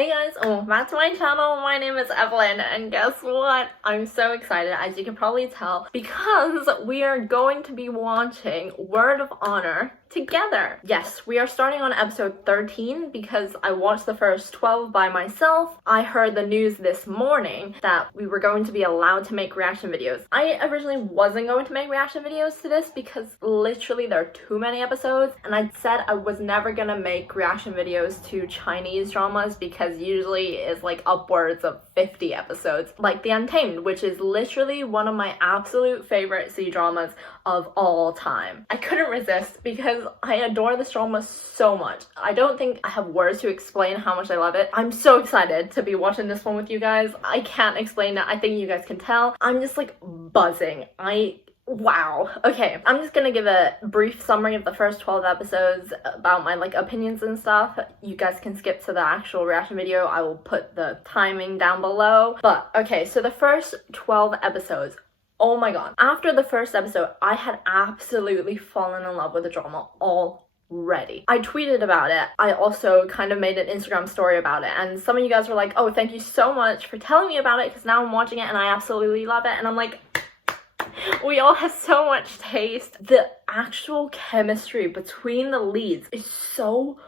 Hey guys, welcome back to my channel. My name is Evelyn, and guess what? I'm so excited, as you can probably tell, because we are going to be watching Word of Honor together. Yes, we are starting on episode 13 because I watched the first 12 by myself. I heard the news this morning that we were going to be allowed to make reaction videos. I originally wasn't going to make reaction videos to this because literally there are too many episodes, and I said I was never gonna make reaction videos to Chinese dramas because usually it's like upwards of 50 episodes, like The Untamed, which is literally one of my absolute favorite C-dramas of all time. I couldn't resist because I adore this drama so much. I don't think I have words to explain how much I love it. I'm so excited to be watching this one with you guys. I can't explain it. I think you guys can tell. I'm just like buzzing. Wow. Okay, I'm just gonna give a brief summary of the first 12 episodes about my opinions and stuff. You guys can skip to the actual reaction video. I will put the timing down below. But okay, so the first 12 episodes, oh my god. After the first episode, I had absolutely fallen in love with the drama already. I tweeted about it. I also kind of made an Instagram story about it, and some of you guys were like, oh, thank you so much for telling me about it because now I'm watching it and I absolutely love it. And I'm like, we all have so much taste. The actual chemistry between the leads is so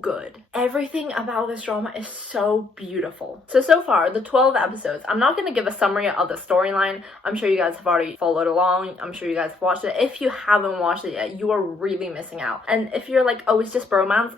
good. Everything about this drama is so beautiful. So far, the 12 episodes, I'm not going to give a summary of the storyline. I'm sure you guys have already followed along. I'm sure you guys have watched it. If you haven't watched it yet, you are really missing out. And if you're like, oh, it's just bromance,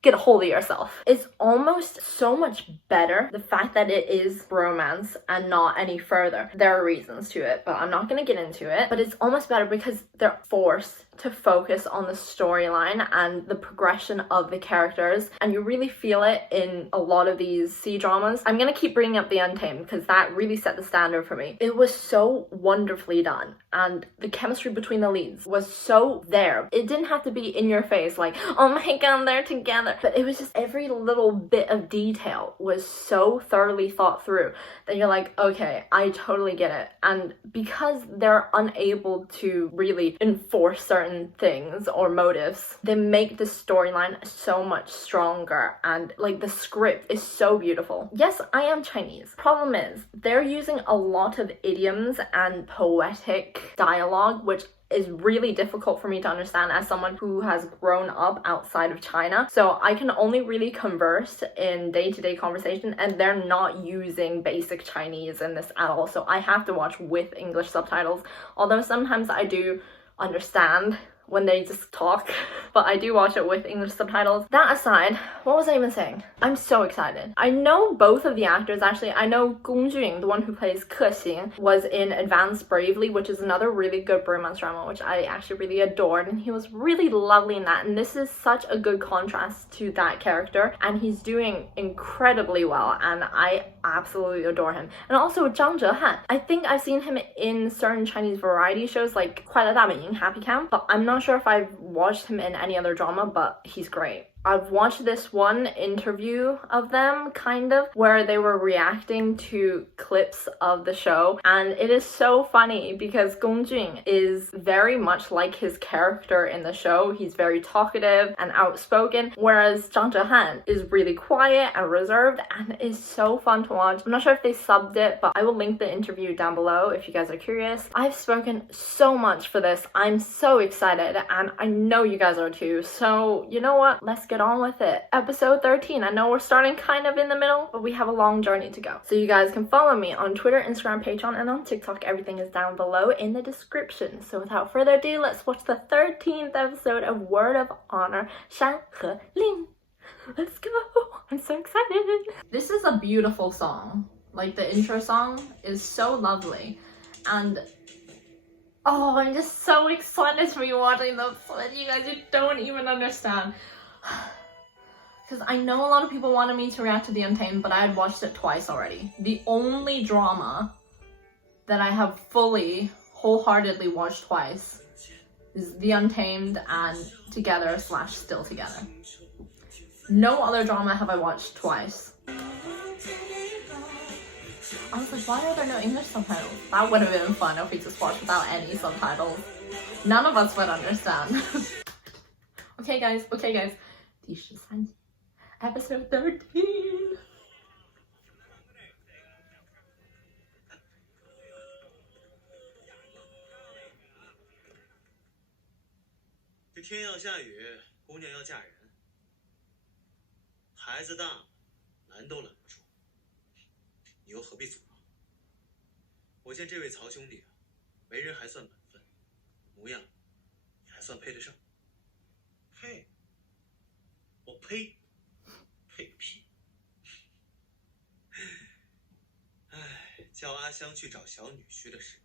get a hold of yourself. It's almost so much better, the fact that it is romance and not any further. There are reasons to it, but I'm not gonna get into it. But it's almost better because they're forced to focus on the storyline and the progression of the characters, and you really feel it in a lot of these C-dramas. I'm gonna keep bringing up The Untamed because that really set the standard for me. It was so wonderfully done, and the chemistry between the leads was so there. It didn't have to be in your face like, oh my god, they're together, but it was just every little bit of detail was so thoroughly thought through that you're like, okay, I totally get it. And because they're unable to really enforce certain things or motives, they make the storyline so much stronger, and the script is so beautiful. Yes, I am Chinese. Problem is, they're using a lot of idioms and poetic dialogue, which is really difficult for me to understand as someone who has grown up outside of China. So I can only really converse in day-to-day conversation, and they're not using basic Chinese in this at all. So I have to watch with English subtitles, although sometimes I do understand when they just talk, but I do watch it with English subtitles. That aside, what was I even saying? I'm so excited. I know both of the actors, actually. I know Gong Jun, the one who plays Ke Xing, was in Advance Bravely, which is another really good romance drama, which I actually really adored, and he was really lovely in that, and this is such a good contrast to that character, and he's doing incredibly well, and I absolutely adore him. And also Zhang Zhehan. I think I've seen him in certain Chinese variety shows like 快乐大本营, Happy Camp, but I'm not sure if I've watched him in any other drama, but he's great. I've watched this one interview of them, kind of, where they were reacting to clips of the show, and it is so funny because Gong Jun is very much like his character in the show. He's very talkative and outspoken, whereas Zhang Zhehan is really quiet and reserved, and is so fun to watch. I'm not sure if they subbed it, but I will link the interview down below if you guys are curious. I've spoken so much for this. I'm so excited, and I know you guys are too, so you know what? Let's get on with it. Episode 13. I know we're starting kind of in the middle, but we have a long journey to go. So you guys can follow me on Twitter, Instagram, Patreon, and on TikTok. Everything is down below in the description. So without further ado, let's watch the 13th episode of Word of Honor, Shan He Ling. Let's go. I'm so excited. This is a beautiful song. The intro song is so lovely, and oh, I'm just so excited to be watching this. You guys, you don't even understand. Because I know a lot of people wanted me to react to The Untamed, but I had watched it twice already. The only drama that I have fully, wholeheartedly watched twice is The Untamed and Together / Still Together. No other drama have I watched twice. I was like, why are there no English subtitles? That would have been fun if we just watched without any subtitles. None of us would understand. Okay guys, 第13集 ，Episode 13。这天要下雨，姑娘要嫁人，孩子大了，拦都拦不住，你又何必阻挠？我见这位曹兄弟啊，为人还算本分，模样也还算配得上。配？我呸！配个屁！哎，叫阿香去找小女婿的事，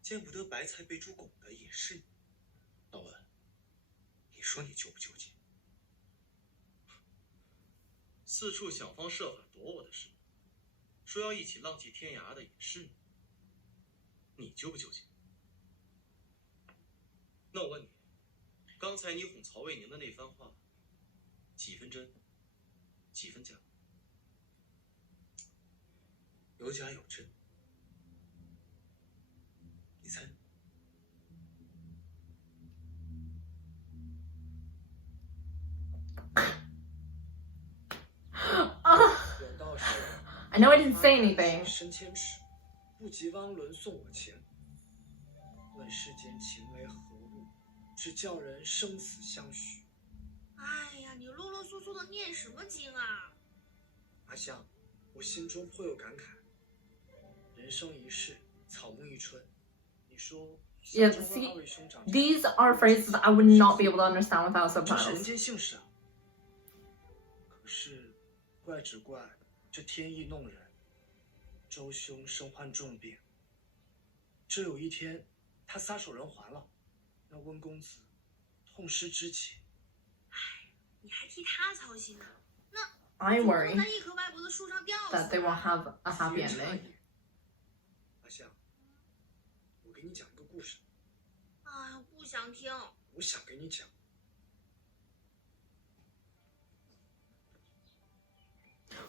见不得白菜被猪拱的也是你。老文，你说你纠不纠结？四处想方设法躲我的事，说要一起浪迹天涯的也是你，你纠不纠结？那我问你，刚才你哄曹卫宁的那番话，几分真，几分假？有假有真，你猜？有道是 I know I didn't say anything. 身千尺，不及汪伦送我钱。问世间情为何物，只叫人生死相许。哎呀，你啰啰嗦嗦的念什么经啊？阿香，我心中颇有感慨。人生一世，草木一春。你说， Yeah, 像中 see, 国二位兄长， these are phrases I would not be able to understand without 这是人 subtitles. 间幸事啊。可是，怪只怪这天意弄人。周兄身患重病，这有一天，他撒手人寰了，那温公子痛失知己。你还替他操心呢？那 I 怎么 worry 能在一棵歪脖的树上吊死 that they won't have a happy 别诧 ending. 异。阿香，我给你讲一个故事，哎呀，不想听。我想给你讲。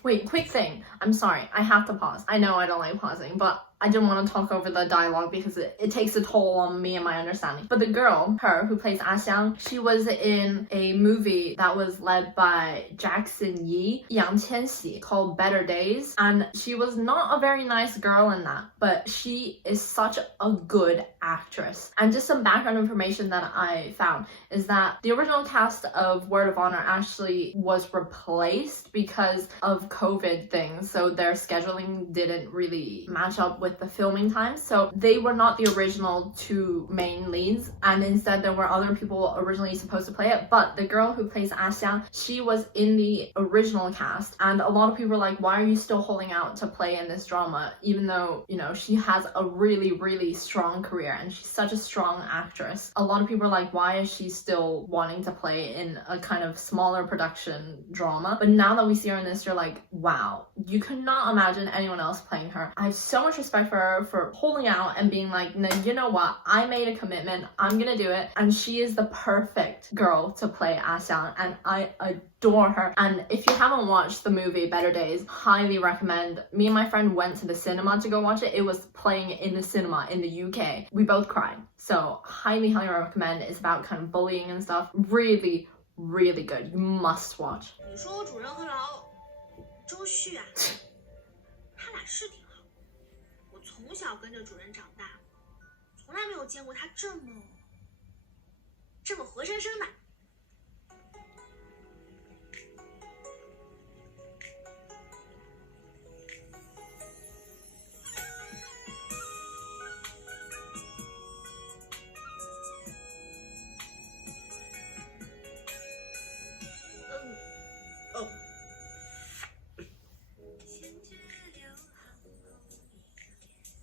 Wait, quick thing. I'm sorry. I have to pause. I know I don't like pausing, but I didn't want to talk over the dialogue because it takes a toll on me and my understanding. But the girl, her who plays Ah Xiang, she was in a movie that was led by Jackson Yi, Yang Qianxi, called Better Days. And she was not a very nice girl in that, but she is such a good actress. And just some background information that I found is that the original cast of Word of Honor actually was replaced because of COVID things. So their scheduling didn't really match up with the filming time, so they were not the original two main leads, and instead there were other people originally supposed to play it. But the girl who plays Ah Xiang, she was in the original cast, and a lot of people were like, why are you still holding out to play in this drama, even though, you know, she has a really strong career and she's such a strong actress. A lot of people are like, why is she still wanting to play in a kind of smaller production drama? But now that we see her in this, you're like, wow, you could not imagine anyone else playing her. I have so much respect for her for holding out and being like, no, you know what, I made a commitment, I'm gonna do it. And she is the perfect girl to play Ah Xiang, and I adore her. And if you haven't watched the movie Better Days, highly recommend. Me and my friend went to the cinema to go watch it. It was playing in the cinema in the UK. We both cried, so highly recommend. It's about kind of bullying and stuff. Really good. You must watch. 你说我主任和老周旭啊，他俩是挺好。我从小跟着主任长大，从来没有见过他这么活生生的。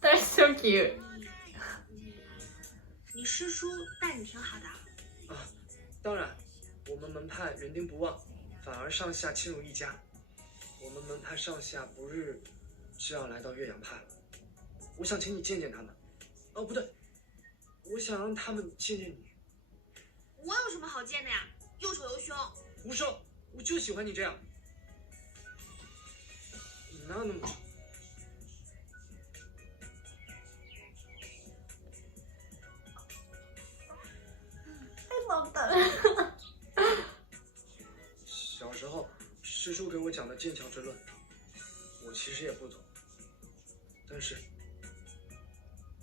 They're so cute. 你师叔待你挺好的。当然，我们门派人丁不旺，反而上下亲如一家。我们门派上下不日就要来到岳阳派了，我想请你见见他们。哦，不对，我想让他们见见你。我有什么好见的呀？又丑又凶。胡说，我就喜欢你这样。你哪有那么丑？ I love that. 时候师叔给我讲的剑桥之论，我其实也不懂。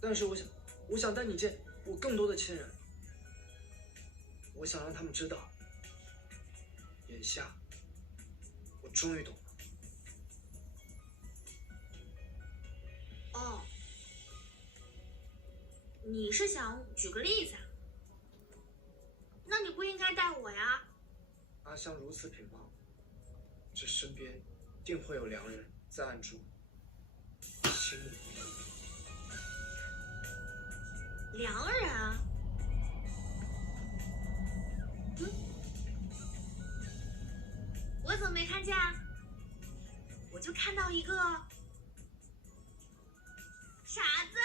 但是我想带你见我更多的亲人。我想让他们知道，眼下我终于懂了。哦，你是想举个例子啊？那你不应该带我呀。阿香如此品貌，这身边定会有良人在暗中倾慕。良人？我怎么没看见啊？我就看到一个傻子。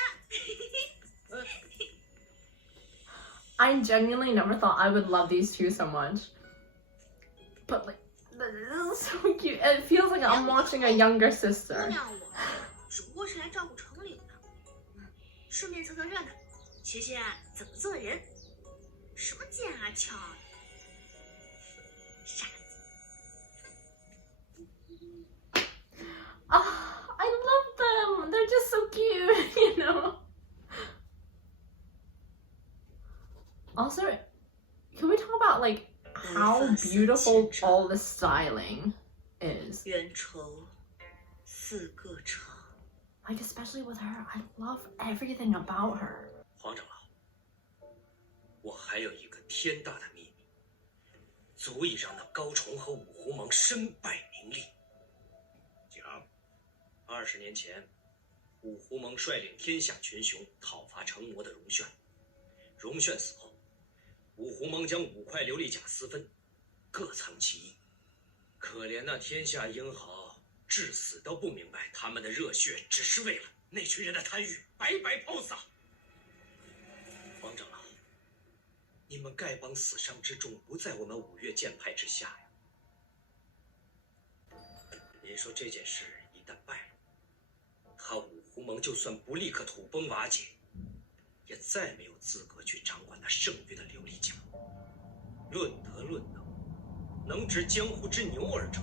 I genuinely never thought I would love these two so much. But like, this is so cute. It feels like I'm watching a younger 姑 sister. 娘我只不过是来照顾城里的，顺便凑凑热闹，学学怎么做人。什么剑啊鞘啊，傻子。Ah, I love them. They're just so cute, you know. Also, can we talk about like how beautiful all the styling is? 冤仇四个城。 Like especially with her, I love everything about her. 皇长老，我还有一个天大的秘密，足以让那高崇和五狐盟身败名裂。讲，20年前，五狐盟率领天下群雄讨伐成魔的荣炫，荣炫死后，五狐盟将5块琉璃甲私分，各藏其一。可怜那天下英豪，至死都不明白他们的热血只是为了那群人的贪欲白白抛洒。王长老，你们丐帮死伤之重不在我们5岳剑派之下呀。您说这件事一旦败露，他五狐盟就算不立刻土崩瓦解，也再没有资格去掌管那剩余的琉璃甲。论德论能，能执江湖之牛而成，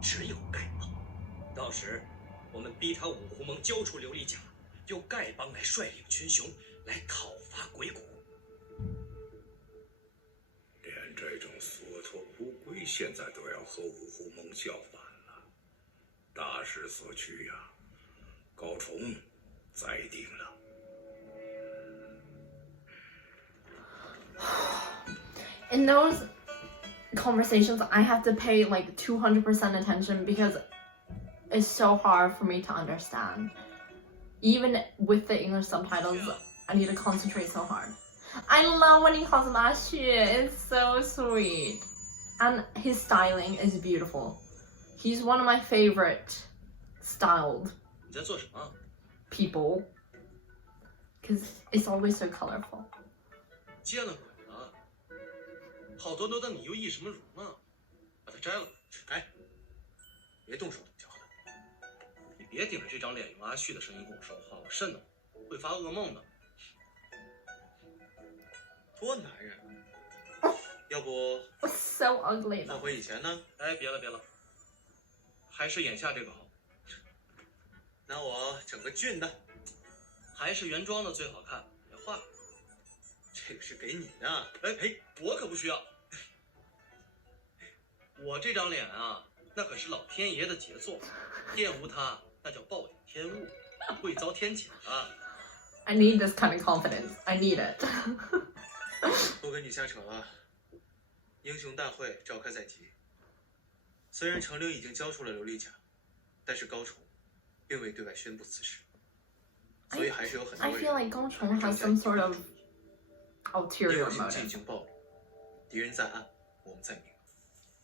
只有丐帮。到时，我们逼他五狐盟交出琉璃甲，由丐帮来率领群雄来讨伐鬼谷。连这种所托不归，现在都要和五狐盟叫板了，大势所趋呀！高崇栽定了。In those conversations, I have to pay like 200% attention because it's so hard for me to understand. Even with the English subtitles, I need to concentrate so hard. I love when he calls him Ashie. It's so sweet. And his styling is beautiful. He's one of my favorite styled 你在做什么？ people because it's always so colorful. 见了鬼了！好端端的你又易什么容啊？把它摘了！哎，别动手动脚的！你别顶着这张脸用阿旭的声音跟我说话，我瘆得慌，会发噩梦的。多男人啊！要不 So ugly 换 though. 回以前呢？哎，别了别了，还是眼下这个好，那我整个俊的，还是原装的最好看，别画了。这个是给你的。哎，我可不需要。我这张脸啊，那可是老天爷的杰作，玷污它那叫暴殄天物，会遭天谴啊！ I need this kind of confidence. I need it. 不跟你瞎扯了。英雄大会召开在即，虽然程灵已经交出了琉璃甲，但是高崇并未对外宣布此事，所以还是有很多 I 人 feel like 高崇 has some sort of 列 ulterior 有行迹已 motive. 经暴露，敌人在暗，我们在明，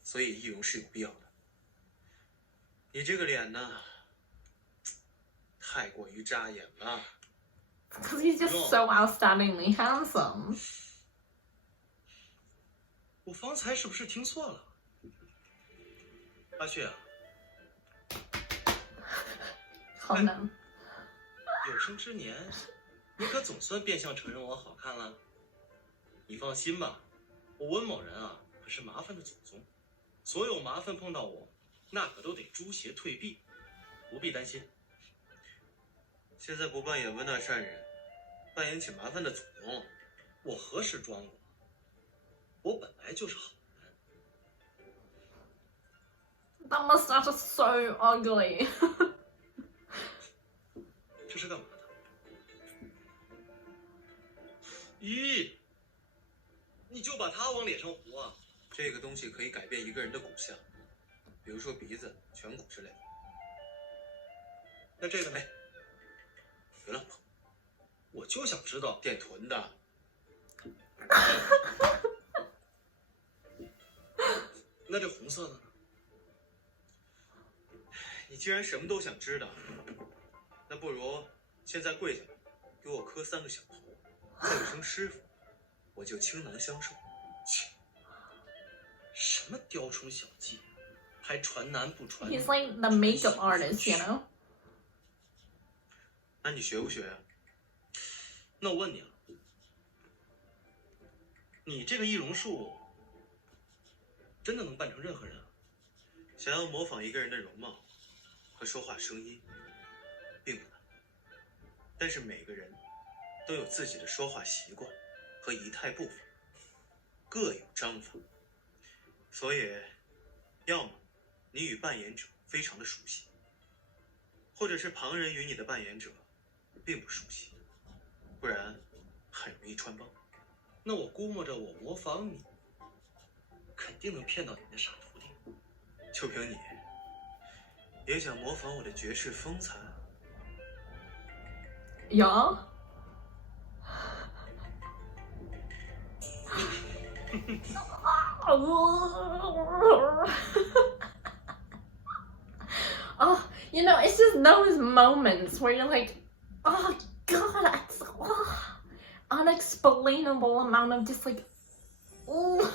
所以易容是有必要的。你这个脸呢，太过于扎眼了。 Because he's just so outstandingly handsome. 我方才是不是听错了？阿旭啊，好难。有生之年，你可总算变相承认我好看了。你放心吧，我温某人啊，可是麻烦的祖宗，所有麻烦碰到我，那可都得猪血退币，不必担心。现在不扮演温纳善人，扮演起麻烦的祖宗了。我何时装过？我本来就是好人。That mustache is so ugly. 这是干嘛的？咦，你就把它往脸上糊啊？这个东西可以改变一个人的骨相，比如说鼻子、颧骨之类的。那这个呢？别乱碰，我就想知道电臀的。那这红色的呢？你既然什么都想知道，那不如现在跪下来，给我磕3个小头，叫一声师傅，我就倾囊相授。切，什么雕虫小技，还传男不传女。 He's like the makeup artist, you know? 那你学不学啊？那我问你啊，你这个易容术真的能扮成任何人啊？想要模仿一个人的容貌和说话声音，并不难。但是每个人都有自己的说话习惯和仪态步伐，各有章法。所以，要么你与扮演者非常的熟悉，或者是旁人与你的扮演者并不熟悉，不然很容易穿帮。那我估摸着我模仿你，肯定能骗到你的傻徒弟。就凭你，也想模仿我的绝世风采？ Yeah. Oh, you know, it's just those moments where you're like, oh god, it's unexplainable amount of just like, oh.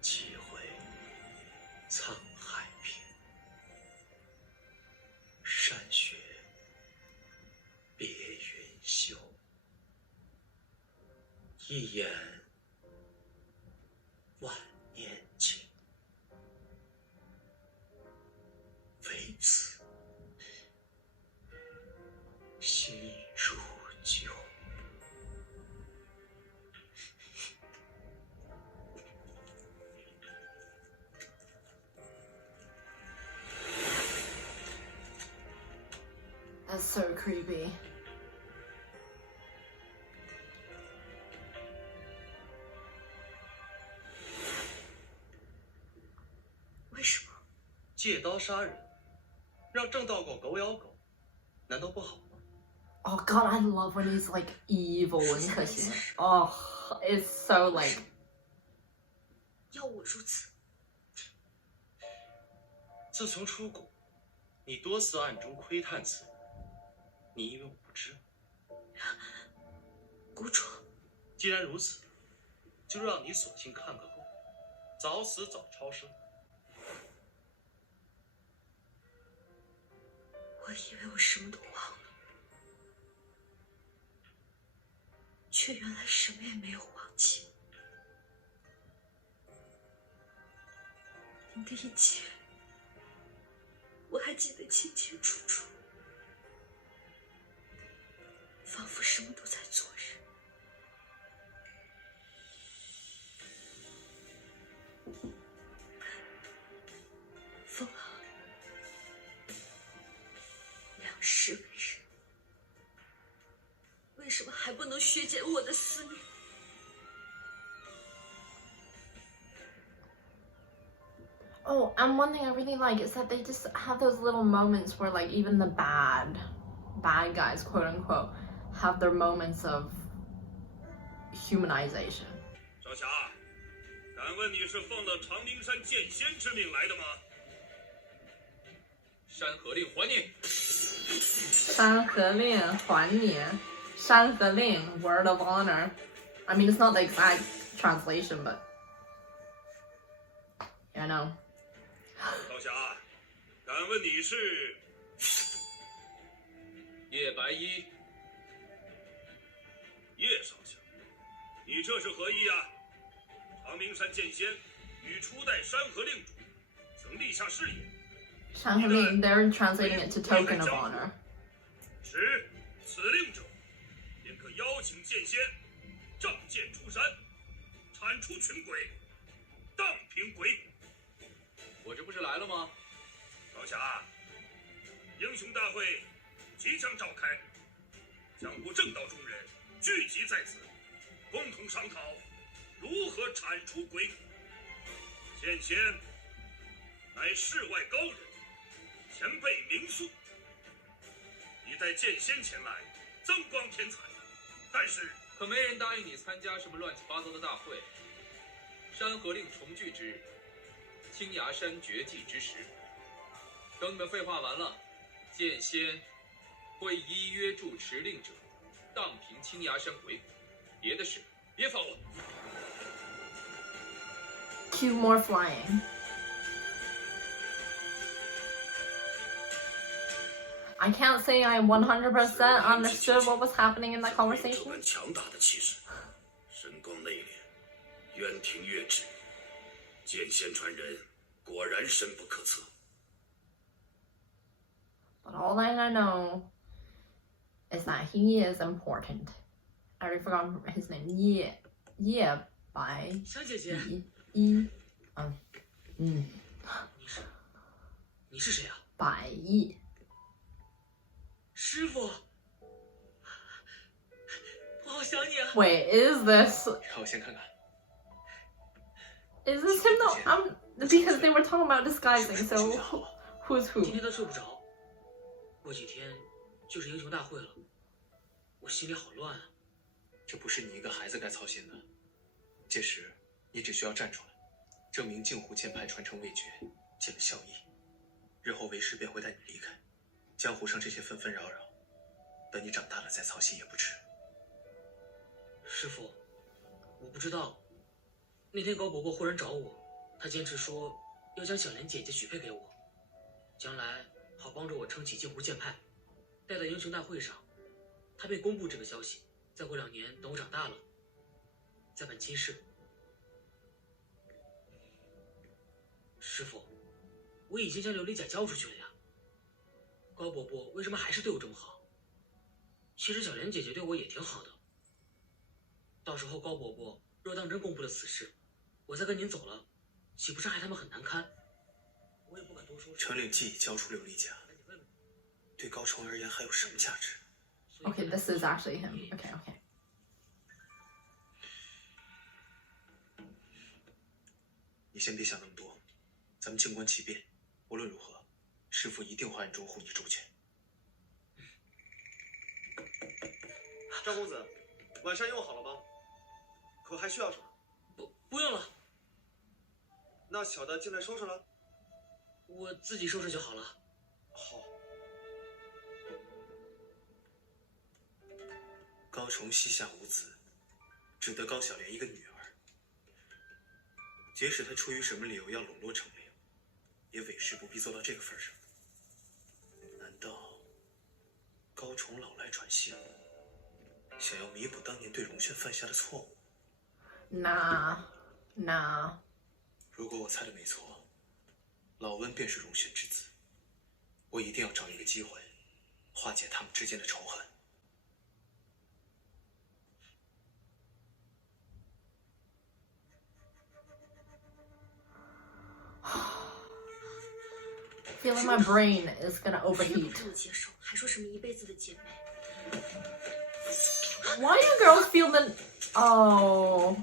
几回沧海平，山雪别云休。一眼万年情，为此心如酒。That's so creepy. 为什么？借刀杀人，让正道狗狗咬狗，难道不好吗？ Oh god, I love when he's like evil and cussing. Oh, it's so like. 要我如此？自从出谷，你多次暗中窥探此人，你以为我不知？谷主，既然如此，就让你索性看个够，早死早超生。我以为我什么都忘了，却原来什么也没有忘记。您的一切，我还记得清清楚楚，仿佛什么都在昨日。风儿，两世为人，为什么还不能削减我的思念？ Oh, and one thing I really like is that they just have those little moments where like even the bad guys, quote unquote, have their moments of humanization. 少侠，敢问你是奉了长明山剑仙之命来的吗？山河令还你。山河令还你，山河令 word of honor. I mean, it's not the exact translation, but yeah, I know. 少侠，敢问你是？叶白衣，叶上校，你这是何意啊？长明山剑仙与初代山河令主曾立下誓言。山河令, they're translating it to token of honor. 持此令者，便可邀请剑仙仗剑出山，铲除群鬼，荡平鬼谷。我这不是来了吗？高侠，英雄大会即将召开，江湖正道中人聚集在此，共同商讨如何铲除鬼谷。剑仙乃世外高人，前辈名宿，你带剑仙前来，增光添彩。但是可没人答应你参加什么乱七八糟的大会。山河令重聚之日，青崖山绝迹之时，等你们废话完了，剑仙会依约助持令者荡平青崖山鬼谷。别的事别烦我。Cue more flying. I can't say I 100% understood what was happening in that 这 conversation. 般强大的气势，神光内敛，渊庭月指，剑仙传人果然深不可测。 But all that I know is that he is important. I already forgot his name. Yeah, by 香姐姐，你是谁啊？百亿。师傅，我好想你啊！ Wait, is this 让我先看看。 is this him though? Because they were talking about disguising, so who's 今 who? 天他睡不着，过几天就是英雄大会了，我心里好乱啊。这不是你一个孩子该操心的。届时，你只需要站出来，证明镜湖剑派传承未绝，尽了孝义。日后为师便会带你离开江湖上这些纷纷扰扰，等你长大了再操心也不迟。师傅，我不知道，那天高伯伯忽然找我，他坚持说要将小莲姐姐许配给我，将来好帮着我撑起镜湖剑派。待到英雄大会上，他便公布这个消息。再过2年，等我长大了，再办亲事。师傅，我已经将琉璃甲交出去了呀。高伯伯为什么还是对我这么好？其实小莲姐姐对我也挺好的。到时候高伯伯若当真公布了此事，我再跟您走了，岂不是害他们很难堪？我也不敢多说。程令既已交出琉璃甲，对高崇而言还有什么价值？ Okay, this is actually him. Okay. 你先别想那么多，咱们静观其变。无论如何，师父一定会暗中护你周全。张公子，晚膳用好了吗？可还需要什么？不用了。那小的进来收拾了。我自己收拾就好了。好。高崇膝下无子，只得高小莲一个女儿。即使他出于什么理由要笼络程令，也委实不必做到这个份上。难道高崇老来转性，想要弥补当年对荣轩犯下的错误？ Nah. 如果我猜的没错，老温便是荣轩之子。我一定要找一个机会，化解他们之间的仇恨。Feeling my brain is gonna 不 overheat. 能接受，还说什么一辈子的姐妹。 Why do girls feel the... Oh.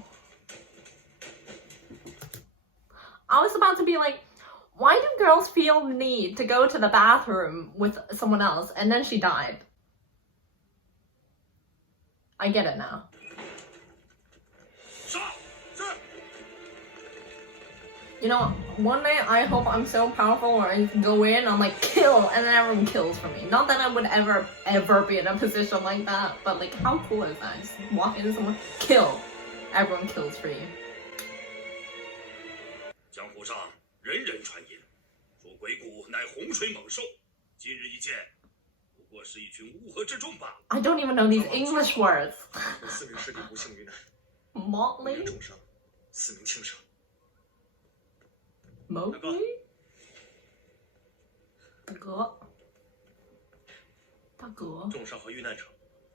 I was about to be like, why do girls feel the need to go to the bathroom with someone else and then she died? I get it now. 杀！是。 You know, one day I hope I'm so powerful where I can go in, I'm like, kill, and then everyone kills for me. Not that I would ever be in a position like that, but like, how cool is that? Just walk into someone, kill, everyone kills for you. 江湖上人人传言，说鬼谷乃洪水猛兽，今日一见，不过过是一群乌合之众罢了。 I don't even know these English words. 有4名师弟不幸遇难，5 Motley? 人重伤，4名轻伤。 Motley? 大哥，大哥，重伤和遇难者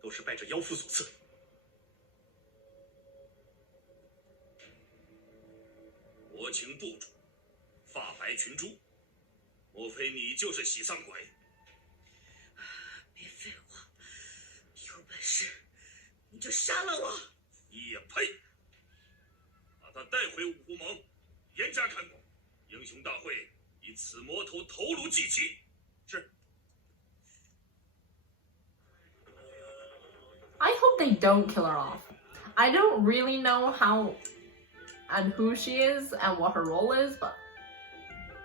都是拜这妖妇所赐。国情部主，发白群珠，莫非你就是喜丧鬼？别废话，有本事你就杀了我！你也配！把他带回五湖盟，严加看管。英雄大会以此魔头头颅祭旗。是。 I hope they don't kill her off. I don't really know how and who she is and what her role is, but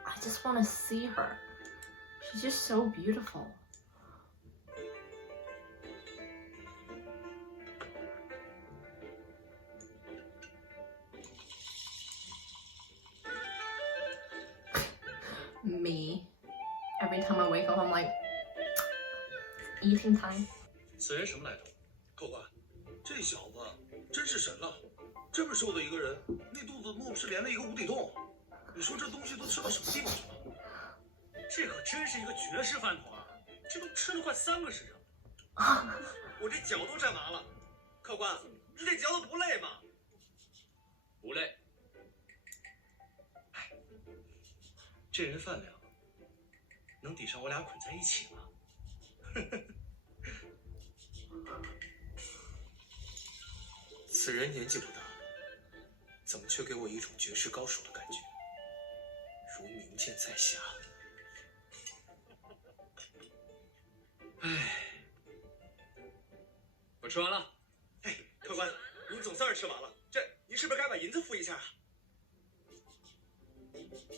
I just want to see her. She's just so beautiful. Me. Every time I wake up, I'm like, eating time. 此人什么来头？客官，这小子真是神了，这么瘦的一个人，那肚子莫不是连了一个无底洞？你说这东西都吃到什么地方去了？这可真是一个绝世饭桶啊！这都吃了快3个时辰。我这脚都站麻了。客官，你这嚼的不累吗？不累。哎，这人饭量能抵上我俩捆在一起吗？此人年纪不大，怎么却给我一种绝世高手的感觉，如名剑在下。哎，我吃完了。哎，客官，您总算是吃完了，您是不是该把银子付一下啊？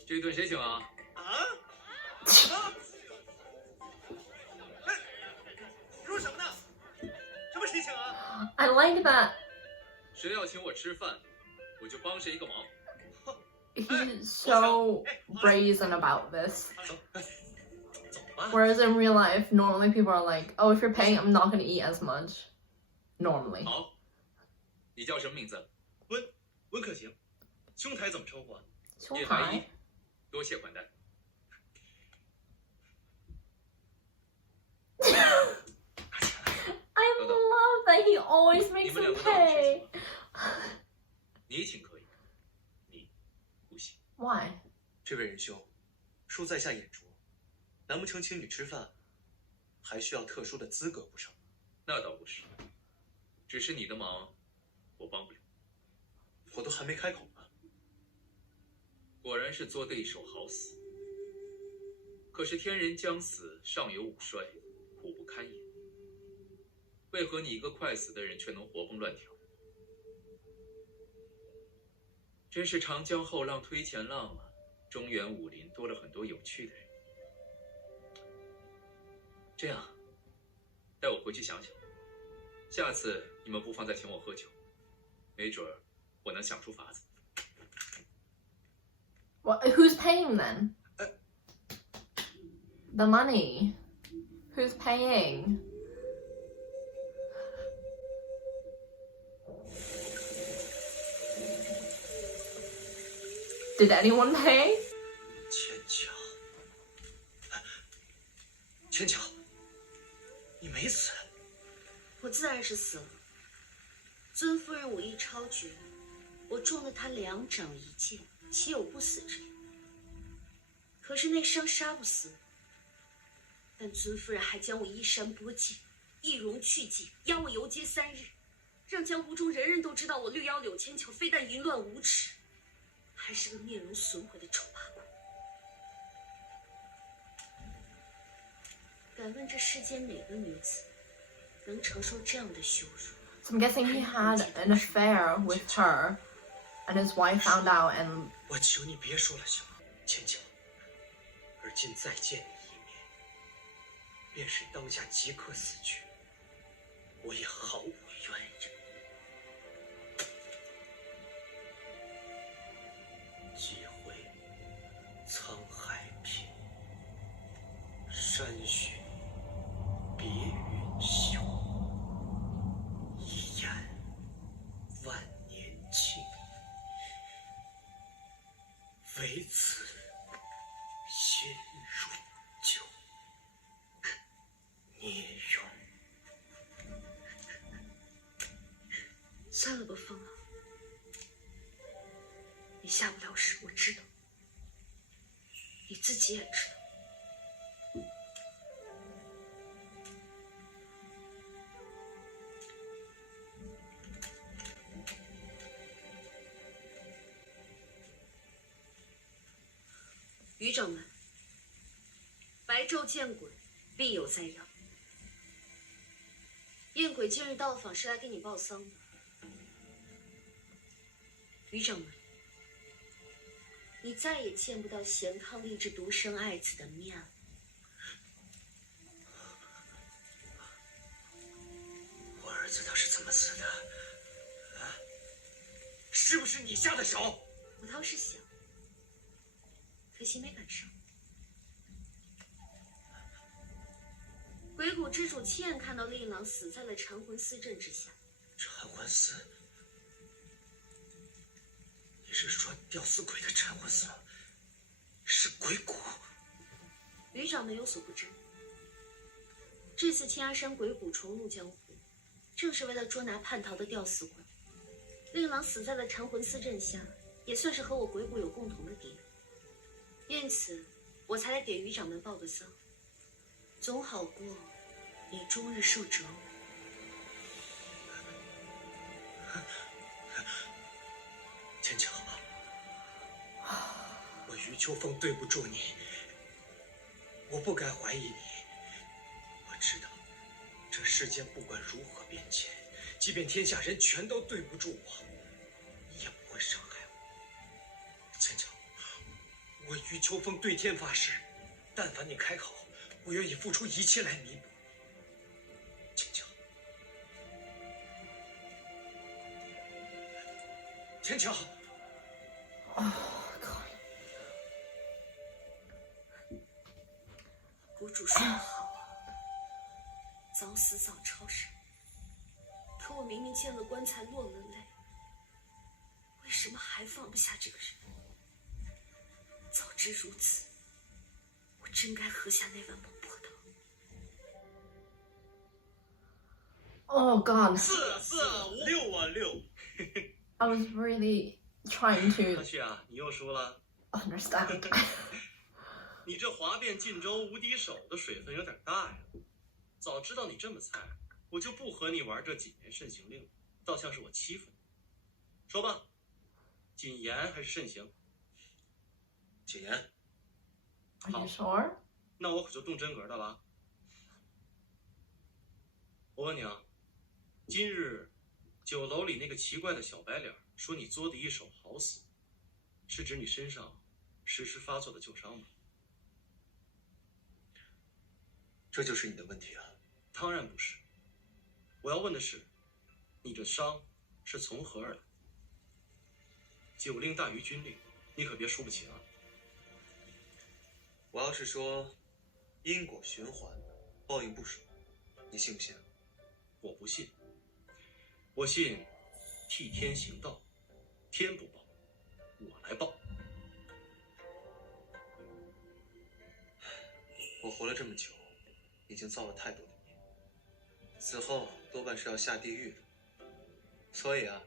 这顿谁请啊？啊？哎，你说什么呢？什么谁请啊？ I like that 谁要请我吃饭，我就帮谁一个忙。 he's so brazen about this. Whereas in real life, normally people are like, oh, if you're paying, I'm not gonna eat as much. Normally. 好，你叫什么名字？温可行，兄台怎么称呼啊？叶太医，多谢款待。I love that he always makes him pay. 你请可以，你不行。 Why? 这位仁兄，恕在下眼拙，难不成请你吃饭，还需要特殊的资格不成？那倒不是，只是你的忙，我帮不了。我都还没开口呢。果然是作对手好死。可是天人将死，上有五衰，苦不堪言。为何你一个快死的人却能活蹦乱跳？真是长江后浪推前浪啊！中原武林多了很多有趣的人。这样，带我回去想想。下次你们不妨再请我喝酒，没准儿我能想出法子。 What? Who's paying then? The money. Who's paying? Did anyone pay? 千巧，你没死？我自然是死了。尊夫人武艺超绝，我中了她2掌1剑，岂有不死之理？可是那伤杀不死，但尊夫人还将我衣衫剥尽，易容去疾，押我游街3日，让江湖中人人都知道我绿腰柳千巧非但淫乱无耻，还是个面容损毁的丑八怪。敢问这世间哪个女子能承受这样的羞辱？ So I'm guessing he had an affair with her, and his wife found out, and 我求你别说了，行吗？千巧，而今再见你一面，便是当下即刻死去，我也毫无怨言。几回沧海平，山雪，彼算了吧，风儿，你下不了手，我知道，你自己也知道。余掌门，白昼见鬼，必有灾殃。燕鬼今日到访是来给你报丧的。余掌门，你再也见不到贤康立志独生爱子的面了。我儿子他是怎么死的？啊，是不是你下的手？我倒是想，可惜没赶上。鬼谷之主亲眼看到令郎死在了禅魂寺阵之下。禅魂寺？你是说吊死鬼的禅魂寺是鬼谷？余掌门有所不知，这次天涯山鬼谷重入江湖，正是为了捉拿叛逃的吊死鬼。令郎死在了禅魂寺阵下，也算是和我鬼谷有共同的敌人，因此我才来给余掌门报个丧，总好过你终日受折磨。千巧，我余秋风对不住你，我不该怀疑你。我知道，这世间不管如何变迁，即便天下人全都对不住我，你也不会伤害我。千巧，我余秋风对天发誓，但凡你开口，我愿意付出一切来弥补。千巧，千巧。谷主说得好啊，早死早超生。可我明明见了棺材落了泪，为什么还放不下这个人？早知如此，我真该喝下那碗孟婆汤。Oh god. 4-4-5-6啊6。I was really trying 阿 to 旭啊，你又输了。understand. 你这滑遍晋州无敌手的水分有点大呀！早知道你这么菜，我就不和你玩这谨言慎行令，倒像是我欺负你。说吧，谨言还是慎行？谨言。 Are you sure? 那我可就动真格的了。我问你啊，今日酒楼里那个奇怪的小白脸说你作的一手好死，是指你身上时时发作的旧伤吗？这就是你的问题啊？当然不是。我要问的是，你这伤是从何而来？酒令大于军令，你可别输不起啊！我要是说因果循环，报应不爽，你信不信？我不信。我信替天行道，天不报，我来报。我活了这么久，已经造了太多的孽，死后多半是要下地狱的。所以啊，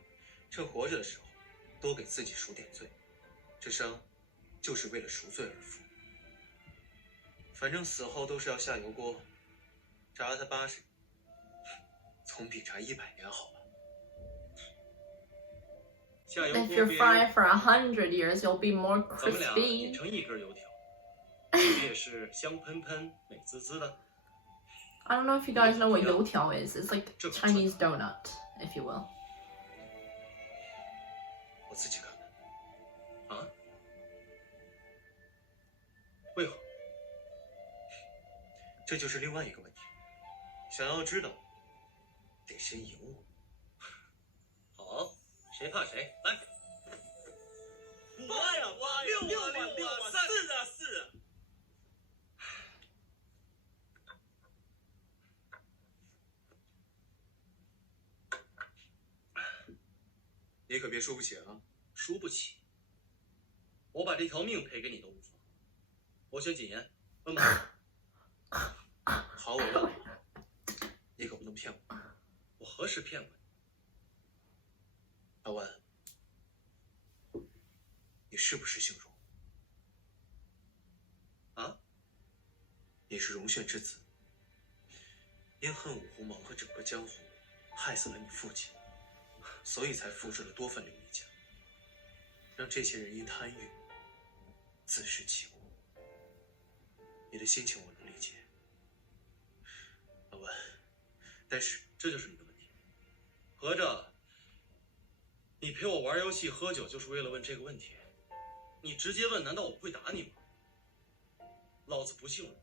趁活着的时候，多给自己赎点罪。这生就是为了赎罪而复。反正死后都是要下油锅，炸他80年，总比炸100年好吧。 下油 If 锅 you're 边， fried for 100 years, you'll be more 咱们俩拧 crispy. 成一根油条，你也是香喷喷、美滋滋的。 I don't know if you guys know what youtiao is. It's like Zhe- Chinese donut, if you will. 我自己干的。啊？为何？这就是另外一个问题。想要知道，得先赢我。好，谁怕谁？来。 5啊呀5啊6啊6啊4啊4。你可别输不起啊！输不起，我把这条命赔给你都无妨。我选谨言，问吧。好，我问你，你可不能骗我。我何时骗过你？阿文，你是不是姓荣？啊？你是荣炫之子，因恨五湖盟和整个江湖，害死了你父亲，所以才复制了多份灵异奖，让这些人因贪欲自食其果。你的心情我能理解，阿文，但是这就是你的问题。合着，你陪我玩游戏、喝酒，就是为了问这个问题？你直接问，难道我不会答你吗？老子不姓荣，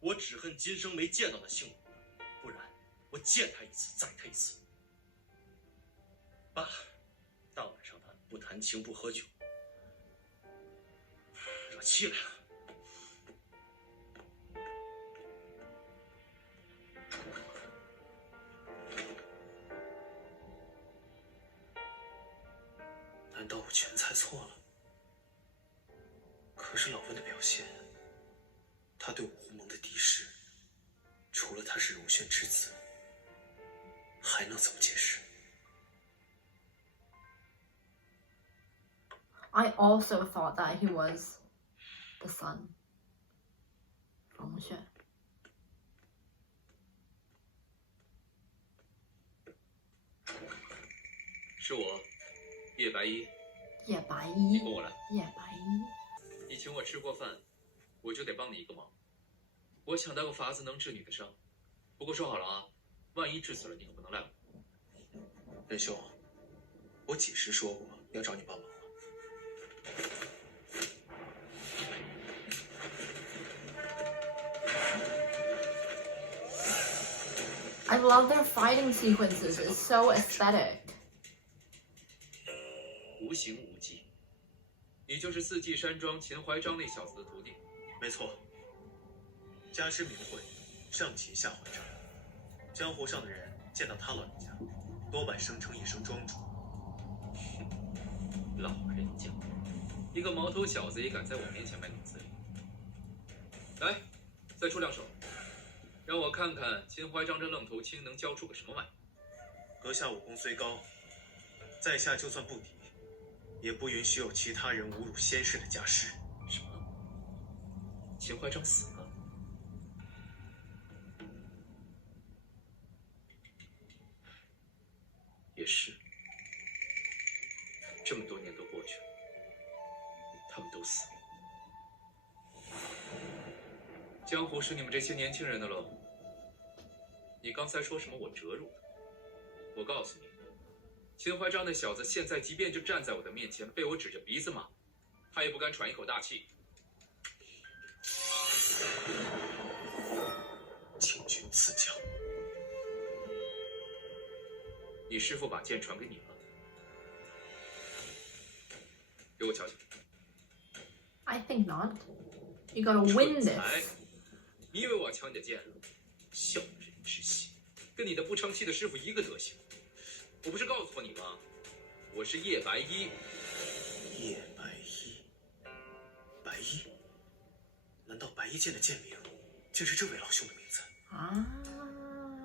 我只恨今生没见到那姓荣的，不然我见他一次宰他一次。罢了，大晚上的不谈情不喝酒，惹气来了。难道我全猜错了？可是老温的表现，他对五湖盟的敌视，除了他是荣炫之子，还能怎么解释？ I also thought that he was the son. 荣炫。是我，叶白衣。叶白你衣。跟我来。叶白衣。你请我吃过饭，我就得帮你一个忙。我想到个法子能治你的伤，不过说好了啊，万一治死了你可不能赖我。仁兄，我几时说过要找你帮忙了？ I love their fighting sequences. It's so aesthetic. 无形无迹，你就是四季山庄秦怀章那小子的徒弟。没错，家师名讳，上秦下怀章。江湖上的人见到他老人家，多半声称一声庄主。老人家，一个毛头小子也敢在我面前卖弄资历。来，再出两手，让我看看秦怀章这愣头青能教出个什么玩意。阁下武功虽高，在下就算不敌，也不允许有其他人侮辱先世的家师。什么？秦怀章死了？也是，这么多年都过去了，他们都死了。江湖是你们这些年轻人的喽。你刚才说什么我折辱的？我告诉你，秦怀章那小子现在即便就站在我的面前，被我指着鼻子骂，他也不敢喘一口大气。请君赐教。你师父把剑传给你了，给我瞧瞧。 I think not. You gotta win 蠢材 this. 你以为我要抢你的剑？小人之心，跟你的不成器的师傅一个德行。我不是告诉过你吗？我是叶白衣。叶白衣，白衣？难道白衣剑的剑名竟是这位老兄的名字？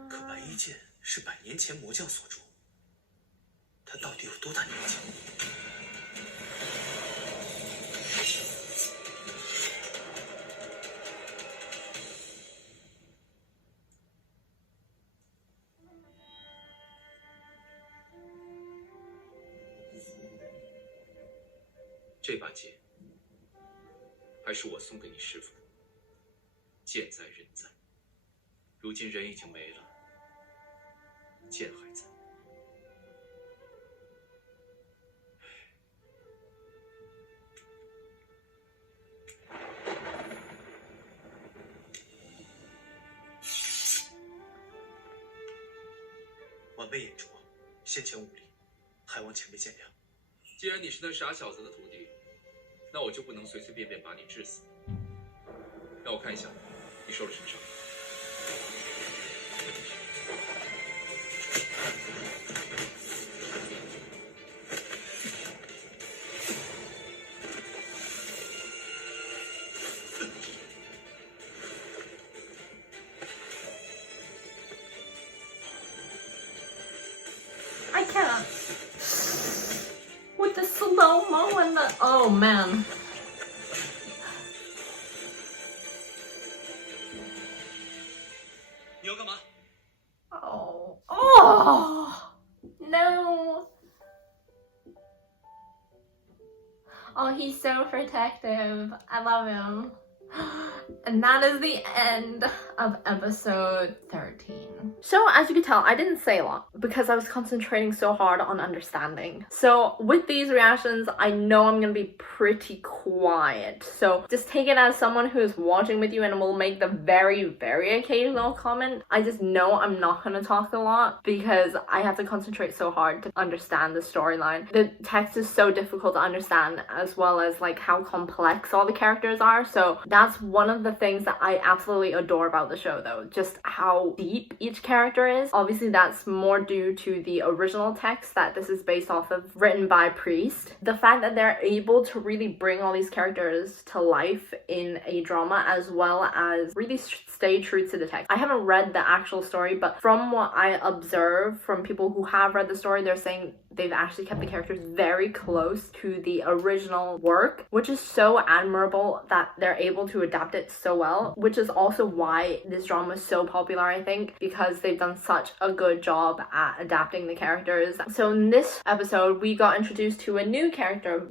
可白衣剑是100年前魔将所铸，他到底有多大年纪？ 这把剑还是我送给你师傅的。剑在人在，如今人已经没了，剑还在。晚辈眼拙，先前无礼，还望前辈见谅。既然你是那傻小子的徒弟，那我就不能随随便便把你治死。让我看一下，你受了什么伤？I can't. slow-mo and the... Oh, man. Oh. Oh! No! Oh, he's so protective. I love him. And that is the end of episode 13. So as you can tell, I didn't say a lot because I was concentrating so hard on understanding. So with these reactions, I know I'm gonna be pretty quiet. So just take it as someone who is watching with you and will make the very, very occasional comment. I just know I'm not gonna talk a lot because I have to concentrate so hard to understand the storyline. The text is so difficult to understand, as well as like how complex all the characters are. So that's one of the things that I absolutely adore about the show, though, just how deep each character is. Obviously that's more due to the original text that this is based off of, written by Priest. The fact that they're able to really bring all these characters to life in a drama, as well as really stay true to the text. I haven't read the actual story, but from what I observe from people who have read the story, they're saying they've actually kept the characters very close to the original work, which is so admirable that they're able to adapt it so well, which is also why this drama is so popular, I think, because they've done such a good job at adapting the characters. So in this episode, we got introduced to a new character,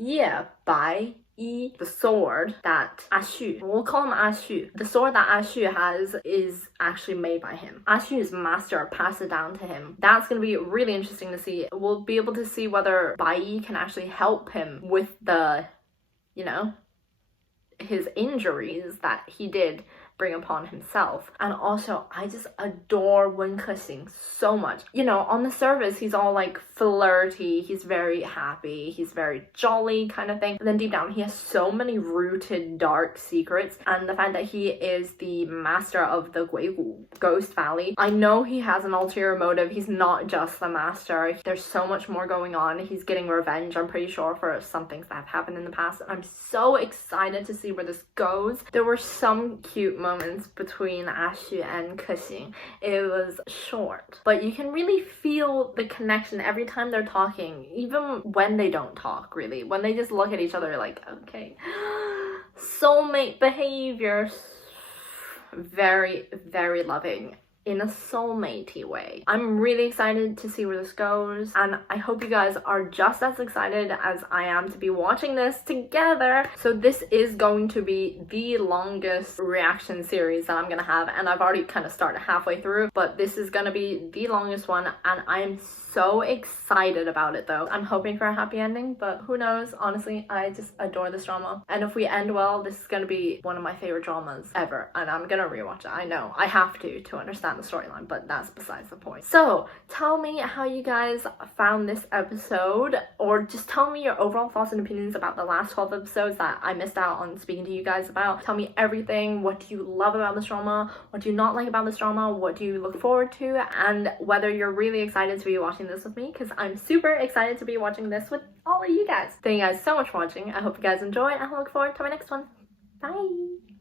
Bai Yi, the sword that Ashu, we'll call him Ashu. The sword that Ashu has is actually made by him. Ashu's master passed it down to him. That's going to be really interesting to see. We'll be able to see whether Bai Yi can actually help him with the, you know, his injuries that he did bring upon himself. And also, I just adore Wen Kexing so much. You know, on the surface, he's all like flirty, he's very happy, he's very jolly kind of thing. And then deep down, he has so many rooted dark secrets. And the fact that he is the master of the Guigu Ghost Valley, I know he has an ulterior motive. He's not just the master. There's so much more going on. He's getting revenge, I'm pretty sure, for some things that have happened in the past. And I'm so excited to see where this goes. There were some cute moments between Ashu and Kexing. It was short, but you can really feel the connection every time they're talking, even when they don't talk, really. When they just look at each other like, okay. Soulmate behavior. Very, very loving in a soulmatey way. I'm really excited to see where this goes, and I hope you guys are just as excited as I am to be watching this together. So this is going to be the longest reaction series that I'm gonna have, and I've already kind of started halfway through, but this is gonna be the longest one, and I am so excited about it though. I'm hoping for a happy ending, but who knows? Honestly, I just adore this drama, and if we end well, this is gonna be one of my favorite dramas ever, and I'm gonna rewatch it. I know I have to understand the storyline, but that's besides the point. So tell me how you guys found this episode, or just tell me your overall thoughts and opinions about the last 12 episodes that I missed out on speaking to you guys about. Tell me everything. What do you love about this drama? What do you not like about this drama? What do you look forward to? And whether you're really excited to be watching this with me, because I'm super excited to be watching this with all of you guys. Thank you guys so much for watching. I hope you guys enjoy, and I look forward to my next one. Bye!